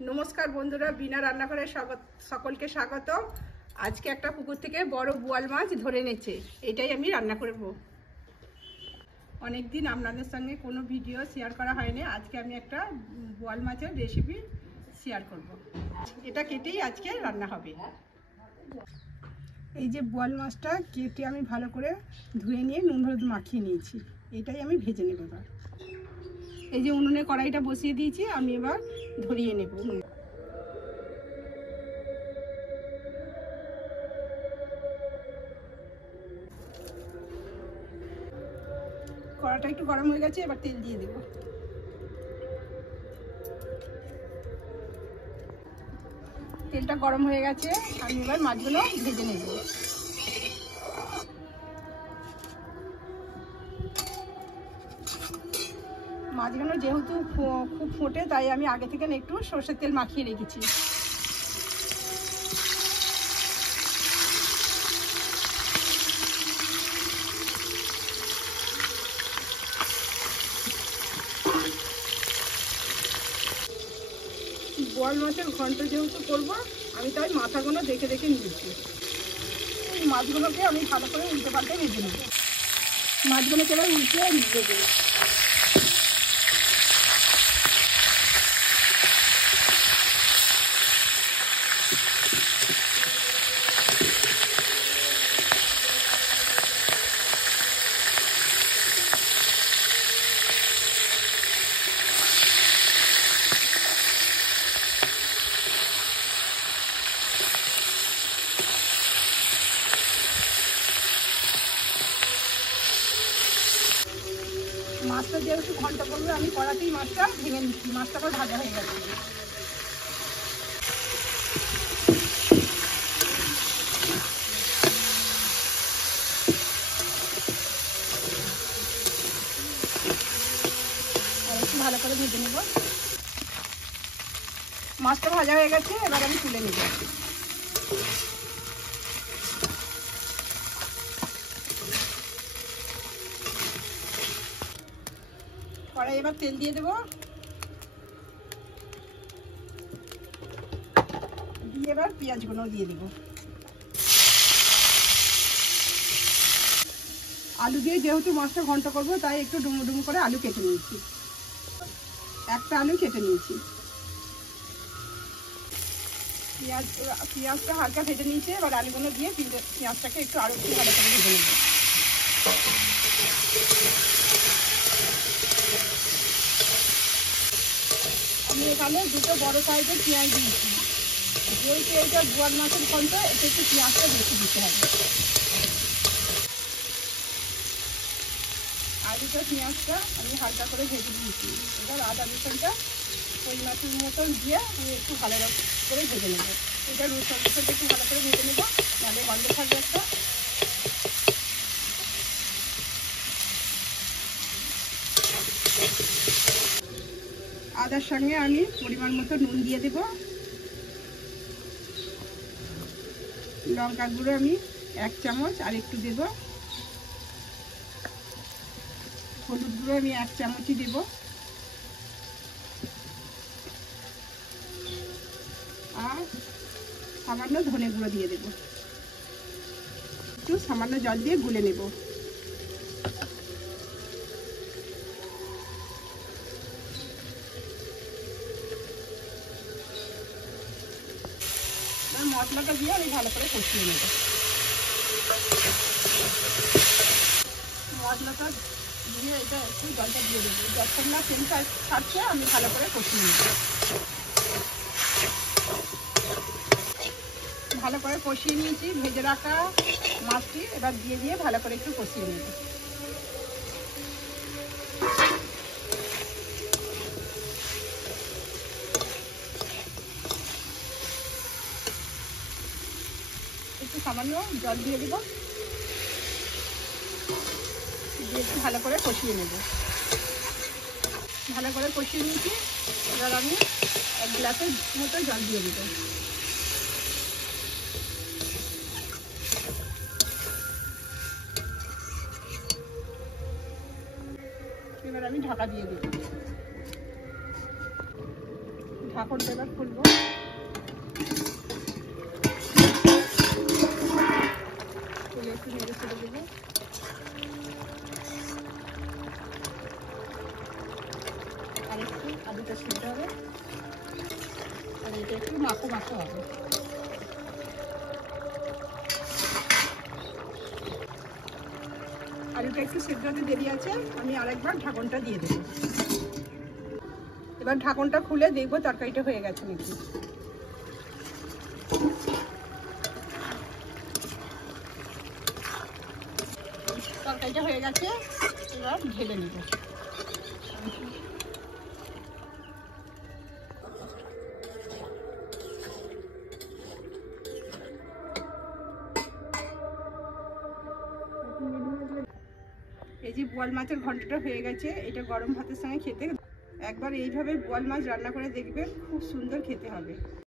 नमस्कार बंधुरा बिना रान्नाघरे सकलके स्वागत। आज के एक पुकुर थेके बड़ बोयाल माछ धरे नेছে एटाई आमी रान्ना करब। अनेक दिन आपनादेर संगे कोनो भिडियो शेयर करा हयनि। आज के आमी एकटा बोयाल माछेर रेसिपि शेयर करब। एटा केटेई आज के रान्ना हबे। এই যে बोयाल মাছটা কেটে আমি ভালো করে ধুয়ে নিয়ে নুন হলুদ মাখিয়ে নিয়েছি। এটাই আমি ভেজে নেব। এবার এই যে উনুনে কড়াইটা বসিয়ে দিয়েছি, আমি এবার ধরিয়ে নেব। কড়াইটা একটু গরম হয়ে গেছে, এবার তেল দিয়ে দেব। তেলটা গরম হয়ে গেছে, আমি এবার মাছগুলো ভেজে নেব। মাছগুলো যেহেতু খুব ফোটে তাই আমি আগে থেকে একটু সরষের তেল মাখিয়ে রেখেছি। बोयाल মাছের ঘন্ট যেহেতু করব, আমি তাই মাথাগুলো দেখে দেখে নিয়েছি। এই মাছগুলোকে আমি ভালো করে উল্টে পাল্টে ভেজে নেব। মাছগুলোকে এবার উল্টে ভেজে দেব। মাছটা যেহেতু ঘন্টা করবে, আমি কড়াতেই মাছটা ভেঙে নিচ্ছি। মাছটা আবার ভাজা হয়ে গেছে। আর একটু ভালো করে ভেজে নেব। মাছটা ভাজা হয়ে গেছে, এবার আমি তুলে নেব। কড়াই এবার তেল দিয়ে দেবো। দিয়ে এবার পেঁয়াজগুলো দিয়ে দেবো। আলু দিয়ে যেহেতু মাছটা ঘন্ট করবো, তাই একটু ডুমো ডুমো করে আলু কেটে নিয়েছি। একটা আলু কেটে নিয়েছি। পেঁয়াজটা হালকা ভেজে নিয়েছি। এবার আলুগুলো দিয়ে পেঁয়াজটাকে একটু আরো একটু ভালো করে ভেজে নেব। আমি এখানে দুটো বড় সাইজের পেঁয়াজ দিয়েছি। যেহেতু এইটা बोयाल মাছের ঘন্ট, এতে একটু পেঁয়াজটা বেশি দিতে হবে। আলুটা পেঁয়াজটা আমি হালকা করে ভেজে দিয়েছি। এবার আদা রসুনটা ওই মাছের মতন দিয়ে আমি একটু ভালো করে ভেজে নেব। এটা রসুনটা একটু ভালো করে ভেজে নেব, নাহলে গন্ধ থাকবে একটা। আদার সঙ্গে আমি পরিমাণ মতো নুন দিয়ে দেব। লঙ্কা গুঁড়ো আমি 1 চামচ আর একটু দেব। হলুদ গুঁড়ো আমি 1 চামচই দেব। আর সামান্য ধনে গুঁড়ো দিয়ে দেব। একটু সামান্য জল দিয়ে গুলে নেব। মশলাটা দিয়ে আমি ভালো করে কষিয়ে নেব। মশলাটা দিয়ে এটা একটু জলটা দিয়ে দেবো। যতক্ষণ না তেল ছাড়ছে আমি ভালো করে কষিয়ে নেব। ভালো করে কষিয়ে নিয়েছি ভেজে রাখা মাছটি। এবার দিয়ে ভালো করে একটু কষিয়ে নেব। একটু সামান্য জল দিয়ে দেব। দিয়ে একটু ভালো করে কষিয়ে নেব। ভালো করে কষিয়ে নিয়েছি। এবার আমি 1 গ্লাসের মতো জল দিয়ে দেব। এবার আমি ঢাকা দিয়ে দেব। ঢাকনটা এবার খুলবো। খুলে একটু নেড়ে ছেড়ে দেবো। আর একটু আলুটা সিদ্ধ হবে, আর এটা একটু মাখো মাখো হবে। আলুটা একটু সেদ্ধ হতে দেরি আছে, আমি আরেকবার ঢাকনটা দিয়ে দেবো। এবার ঢাকনটা খুলে দেখবো তরকারিটা হয়ে গেছে নাকি। তরকারিটা হয়ে গেছে, এবার ঢেলে নেব। এই যে বোয়াল মাছের ঘন্টটা হয়ে গেছে, এটা গরম ভাতের সঙ্গে খেতে একবার এইভাবে বোয়াল মাছ রান্না করে দেখবেন, খুব সুন্দর খেতে হবে।